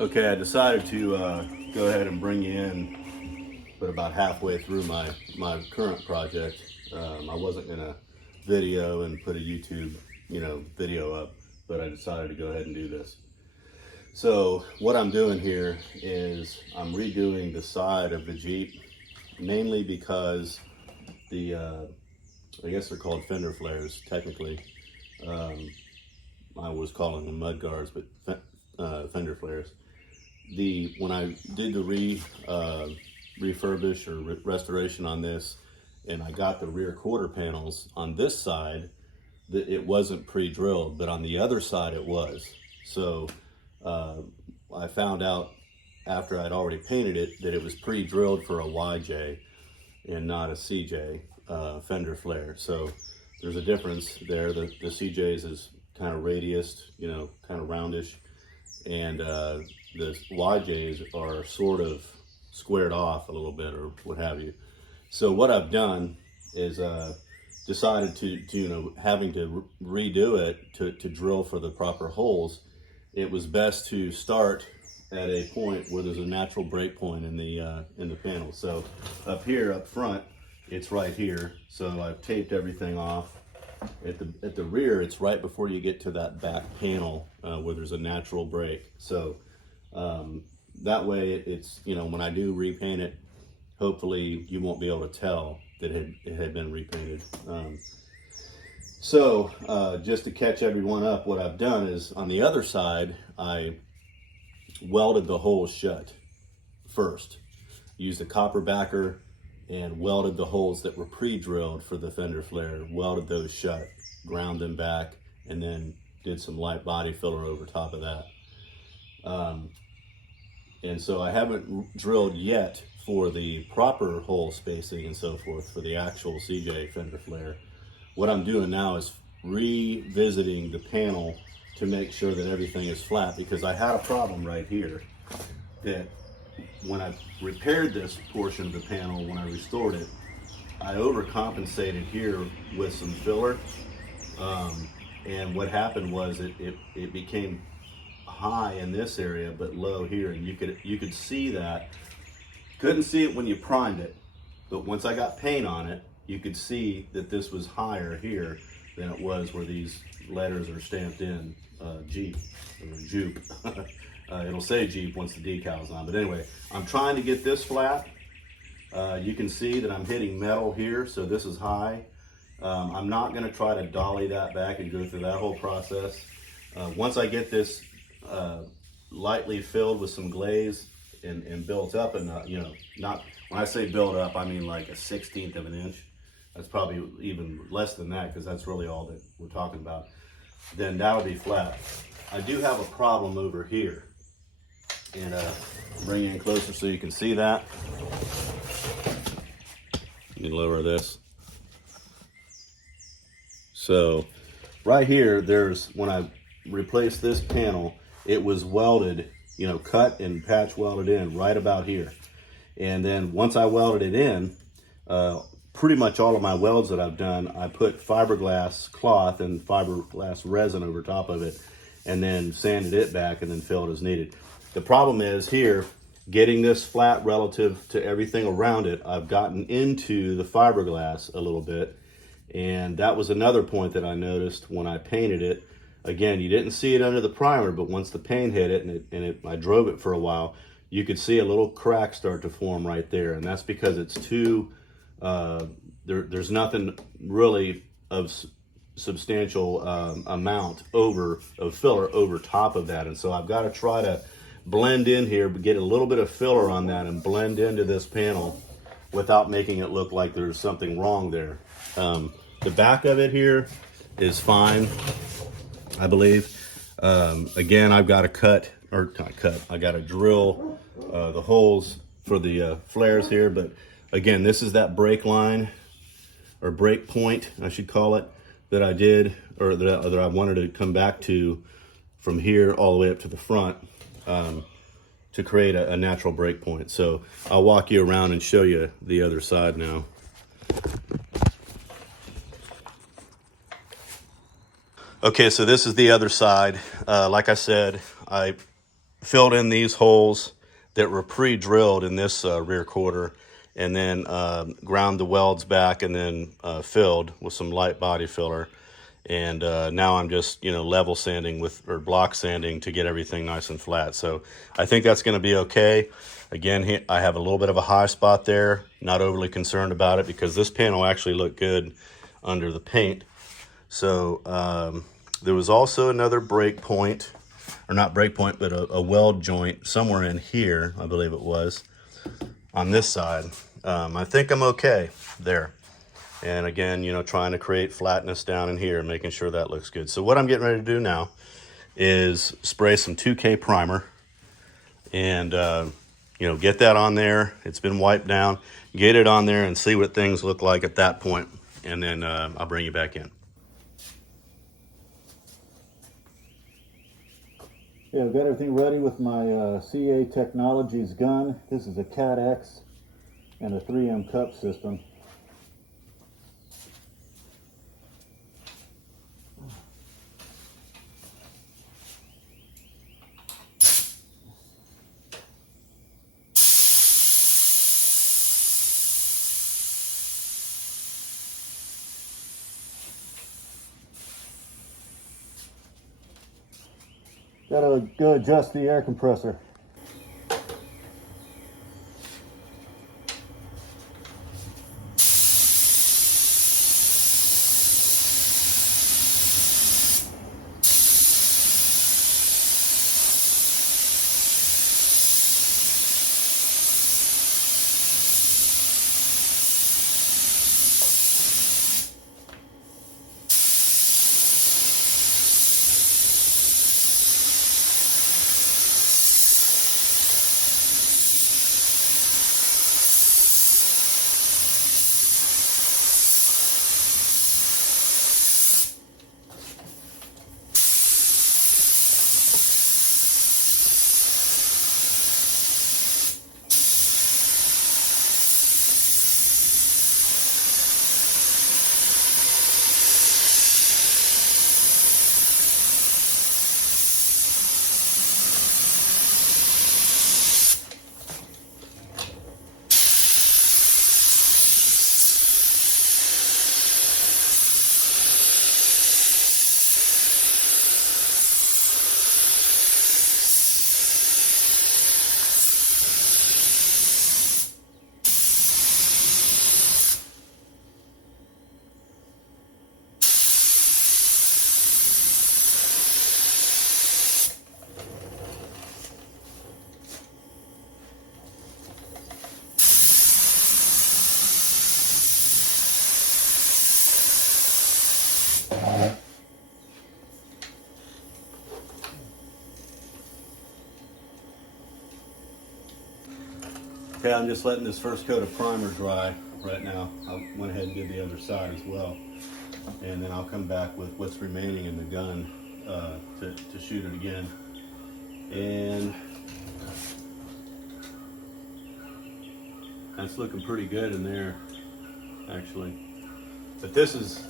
Okay, I decided to go ahead and bring you in, but about halfway through my current project. I wasn't gonna video and put a YouTube, video up, but I decided to go ahead and do this. So what I'm doing here is I'm redoing the side of the Jeep, mainly because the I guess they're called fender flares technically. I was calling them mud guards, but fender flares. When I did the refurbish or restoration on this, and I got the rear quarter panels on this side, it wasn't pre-drilled, but on the other side it was. So I found out after I'd already painted it that it was pre-drilled for a YJ and not a CJ fender flare. So there's a difference there. The CJ's is kind of radiused, kind of roundish, and the YJs are sort of squared off a little bit or what have you. So what I've done is decided to having to redo it to drill for the proper holes. It was best to start at a point where there's a natural break point in the panel. So up here, up front, it's right here. So I've taped everything off. At the rear, it's right before you get to that back panel where there's a natural break. So that way it's, when I do repaint it, hopefully you won't be able to tell that it had been repainted. So just to catch everyone up, what I've done is on the other side, I welded the holes shut first. Used a copper backer and welded the holes that were pre-drilled for the fender flare, welded those shut, ground them back, and then did some light body filler over top of that. And so I haven't drilled yet for the proper hole spacing and so forth for the actual CJ fender flare. What I'm doing now is revisiting the panel to make sure that everything is flat, because I had a problem right here that when I repaired this portion of the panel, when I restored it, I overcompensated here with some filler. And what happened was it became high in this area but low here, and you could see that. Couldn't see it when you primed it, but once I got paint on it, you could see that this was higher here than it was where these letters are stamped in, Jeep or Jupe. It'll say Jeep once the decal's on, but anyway, I'm trying to get this flat. You can see that I'm hitting metal here, so this is high. I'm not going to try to dolly that back and go through that whole process. Once I get this lightly filled with some glaze and built up, and not when I say built up, I mean like a 1/16 of an inch. That's probably even less than that, because that's really all that we're talking about. Then that'll be flat. I do have a problem over here, and bring it in closer so you can see that. You can lower this. So right here, when I replaced this panel, it was welded, cut and patch welded in right about here. And then once I welded it in, pretty much all of my welds that I've done, I put fiberglass cloth and fiberglass resin over top of it, and then sanded it back and then filled as needed. The problem is here, getting this flat relative to everything around it, I've gotten into the fiberglass a little bit, and that was another point that I noticed when I painted it. Again, you didn't see it under the primer, but once the paint hit it and I drove it for a while, you could see a little crack start to form right there, and that's because it's too there's nothing really of substantial amount of filler over top of that. And so I've got to try to blend in here, but get a little bit of filler on that and blend into this panel without making it look like there's something wrong there. The back of it here is fine, I believe. Again, I've got to I got to drill the holes for the flares here, but again, this is that break line, or break point, I should call it, that I did, or that I wanted to come back to from here all the way up to the front to create a natural break point. So I'll walk you around and show you the other side now. Okay, so this is the other side. Like I said, I filled in these holes that were pre-drilled in this rear quarter, and then ground the welds back, and then filled with some light body filler. And now I'm just, level sanding or block sanding to get everything nice and flat. So I think that's going to be okay. Again, I have a little bit of a high spot there. Not overly concerned about it because this panel actually looked good under the paint. So there was also another break point, or not break point, but a weld joint somewhere in here, I believe it was, on this side. I think I'm okay there. And again, trying to create flatness down in here, making sure that looks good. So what I'm getting ready to do now is spray some 2K primer and, get that on there. It's been wiped down. Get it on there and see what things look like at that point. And then I'll bring you back in. Yeah, I've got everything ready with my CA Technologies gun. This is a Cat X and a 3M cup system. Gotta go adjust the air compressor. Okay, I'm just letting this first coat of primer dry right now. I went ahead and did the other side as well. And then I'll come back with what's remaining in the gun to shoot it again. And that's looking pretty good in there, actually. But this is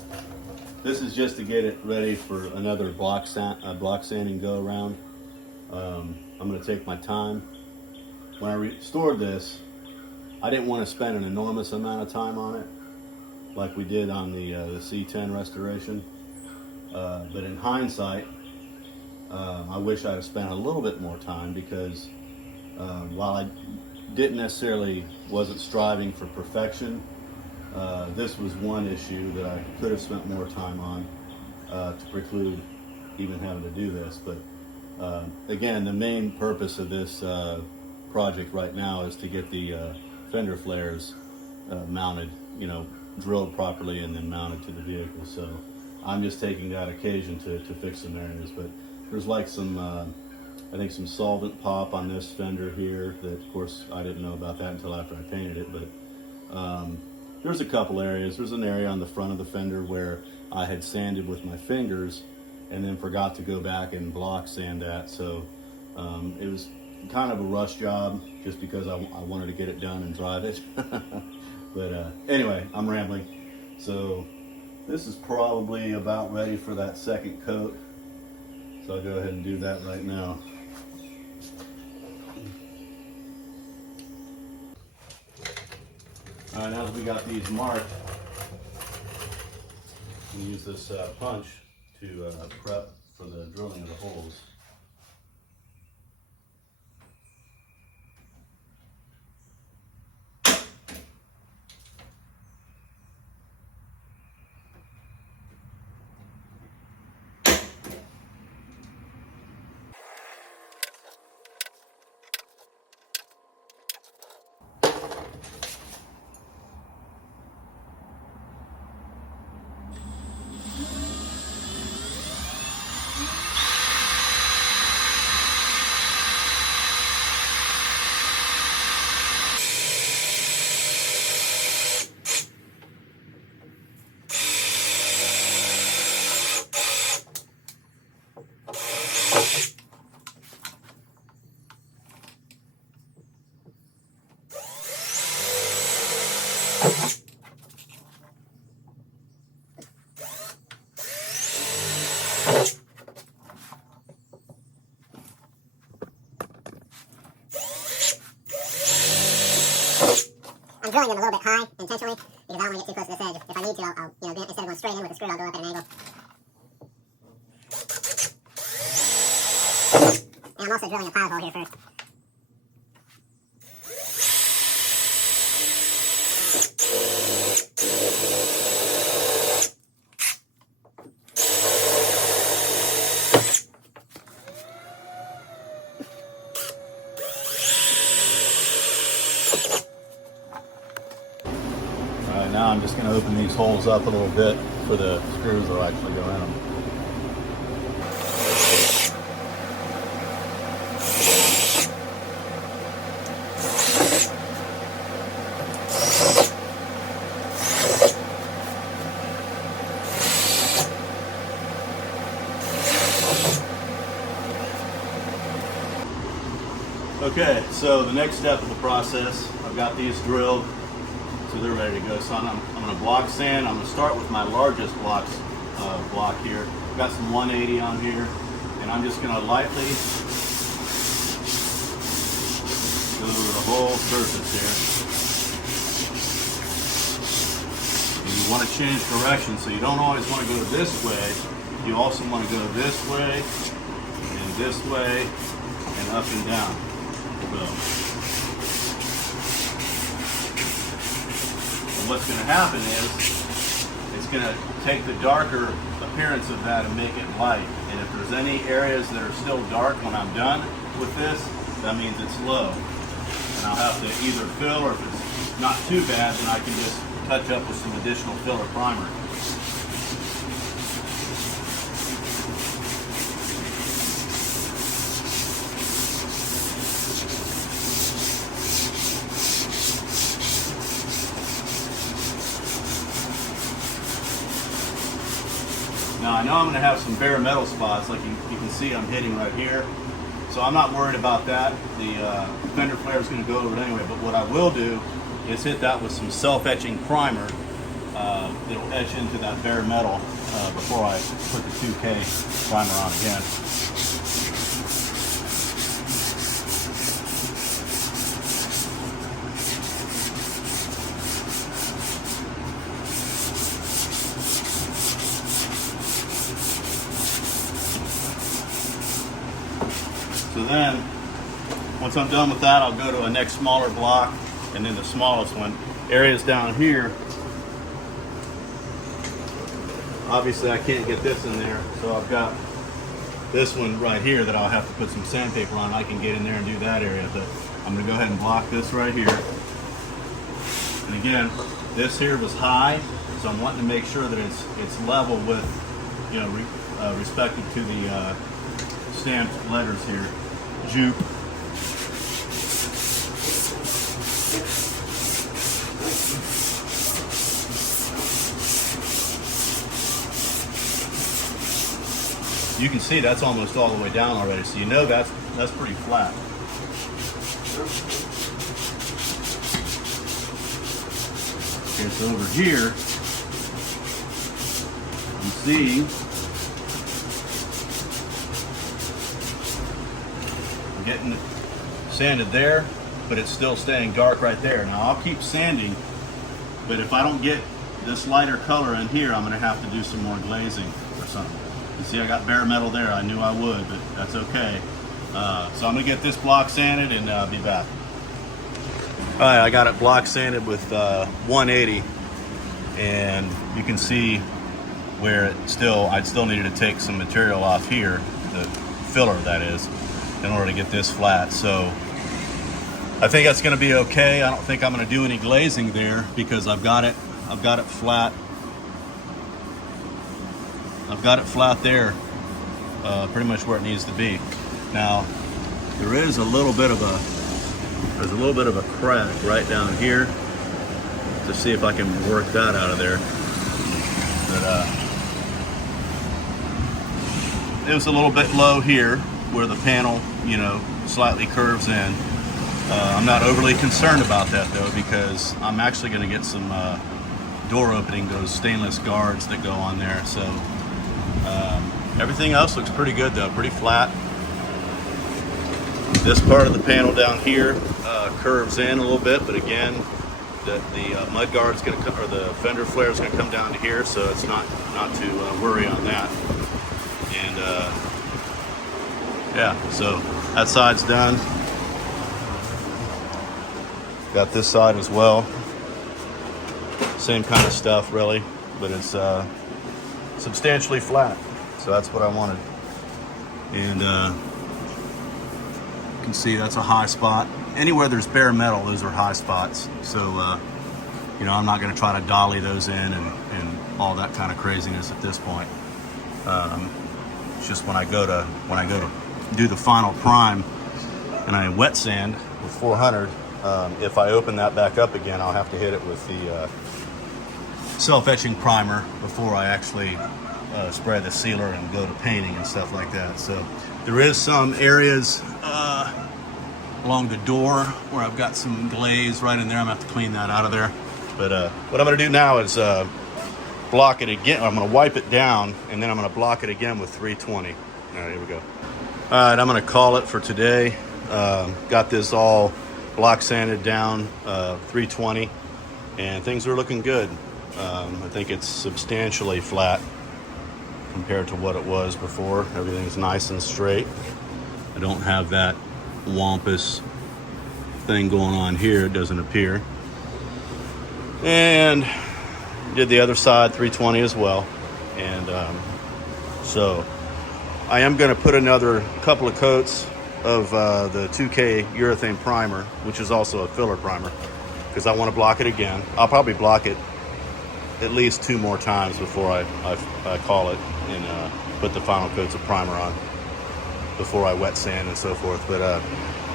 just to get it ready for another block sanding go around. I'm going to take my time. When I restored this, I didn't want to spend an enormous amount of time on it, like we did on the C10 restoration. But in hindsight, I wish I'd have spent a little bit more time because while I wasn't striving for perfection, this was one issue that I could have spent more time on to preclude even having to do this. But again, the main purpose of this project right now is to get the fender flares mounted, drilled properly and then mounted to the vehicle. So I'm just taking that occasion to fix some areas. But there's like some, I think some solvent pop on this fender here that, of course, I didn't know about that until after I painted it. But there's a couple areas. There's an area on the front of the fender where I had sanded with my fingers and then forgot to go back and block sand that. So it was kind of a rush job just because I wanted to get it done and drive it. But anyway, I'm rambling. So this is probably about ready for that second coat. So I'll go ahead and do that right now. All right, now that we got these marked, we use this punch to prep for the drilling of the holes. I'm drilling them a little bit high intentionally because I don't want to get too close to this edge. If I need to, I'll instead of going straight in with the screw, I'll go up at an angle. And I'm also drilling a pilot hole here first. Now I'm just going to open these holes up a little bit for the screws that will actually go in them. Okay, so the next step of the process, I've got these drilled. So they're ready to go. So I'm going to block sand. I'm going to start with my largest block here. I've got some 180 on here, and I'm just going to lightly go over the whole surface here. And you want to change direction, so you don't always want to go this way. You also want to go this way, and up and down. So. What's going to happen is it's going to take the darker appearance of that and make it light. And if there's any areas that are still dark when I'm done with this, that means it's low. And I'll have to either fill, or if it's not too bad, then I can just touch up with some additional filler primer. Now I know I'm going to have some bare metal spots, like you can see I'm hitting right here. So I'm not worried about that. The fender flare is going to go over it anyway, but what I will do is hit that with some self-etching primer that'll etch into that bare metal before I put the 2K primer on again. So then, once I'm done with that, I'll go to a next smaller block, and then the smallest one. Areas down here, obviously I can't get this in there, so I've got this one right here that I'll have to put some sandpaper on. I can get in there and do that area, but I'm going to go ahead and block this right here. And again, this here was high, so I'm wanting to make sure that it's level with, respective to the stamped letters here. Jupe. You can see that's almost all the way down already, so you know that's pretty flat. Okay, so over here, you see I'm getting it sanded there, but it's still staying dark right there. Now I'll keep sanding But if I don't get this lighter color in here, I'm gonna have to do some more glazing or something. You see I got bare metal there. I knew I would, but that's okay. So I'm gonna get this block sanded and be back. All right, I got it block sanded with 180, and you can see where I'd still needed to take some material off here, the filler that is, in order to get this flat. So I think that's going to be okay. I don't think I'm going to do any glazing there because I've got it flat. I've got it flat there, pretty much where it needs to be. Now there is a little bit of a crack right down here. To see if I can work that out of there. But it was a little bit low here where the panel, you know, slightly curves in. I'm not overly concerned about that though, because I'm actually going to get some door opening, those stainless guards that go on there. So everything else looks pretty good though, pretty flat. This part of the panel down here curves in a little bit, but again, the mud guard is going to come, or the fender flare is going to come down to here, so it's not to worry on that. And yeah, so that side's done. Got this side as well. Same kind of stuff, really, but it's substantially flat. So that's what I wanted. And you can see that's a high spot. Anywhere there's bare metal, those are high spots. So, you know, I'm not going to try to dolly those in and all that kind of craziness at this point. It's just when I go to do the final prime and I wet sand with 400, if I open that back up again, I'll have to hit it with the self-etching primer before I actually spray the sealer and go to painting and stuff like that. So there is some areas along the door where I've got some glaze right in there. I'm gonna have to clean that out of there. But what I'm gonna do now is block it again. I'm gonna wipe it down and then I'm gonna block it again with 320. All right, here we go. All right, I'm gonna call it for today. Got this all block sanded down, 320, and things are looking good. I think it's substantially flat compared to what it was before. Everything's nice and straight. I don't have that wampus thing going on here. It doesn't appear. And did the other side 320 as well. And so I am going to put another couple of coats of the 2K urethane primer, which is also a filler primer, because I want to block it again. I'll probably block it at least 2 more times before I call it and put the final coats of primer on before I wet sand and so forth. But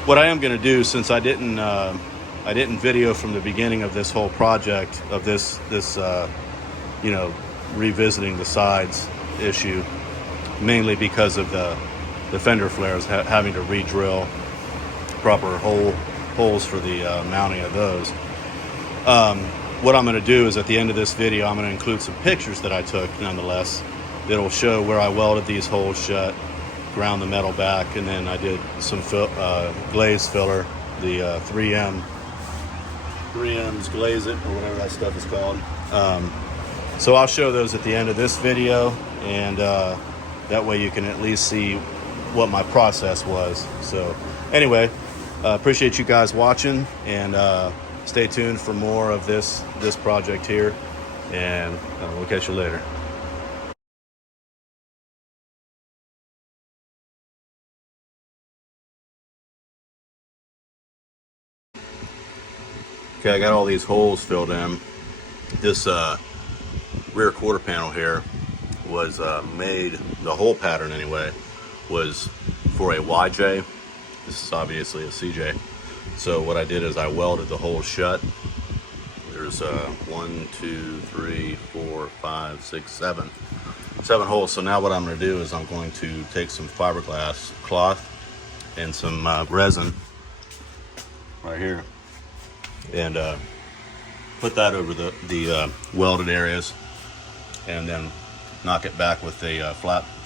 what I am going to do, since I didn't video from the beginning of this whole project of this you know, revisiting the sides issue, mainly because of the fender flares, having to re-drill proper holes for the mounting of those. What I'm going to do is at the end of this video, I'm going to include some pictures that I took nonetheless that'll show where I welded these holes shut, ground the metal back, and then I did some glaze filler, the 3M's glaze it, or whatever that stuff is called. So I'll show those at the end of this video, and that way you can at least see what my process was. So anyway, appreciate you guys watching, and stay tuned for more of this project here, and we'll catch you later. Okay, I got all these holes filled in. This rear quarter panel here was made, the hole pattern anyway, was for a YJ. This is obviously a CJ. So what I did is I welded the holes shut. There's 1, 2, 3, 4, 5, 6, 7 holes. So now what I'm going to do is I'm going to take some fiberglass cloth and some resin right here, and put that over the welded areas, and then knock it back with a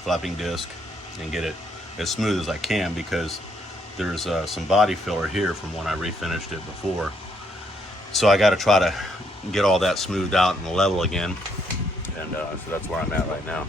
flapping disc and get it as smooth as I can, because there's some body filler here from when I refinished it before. So I got to try to get all that smoothed out and level again. And so that's where I'm at right now.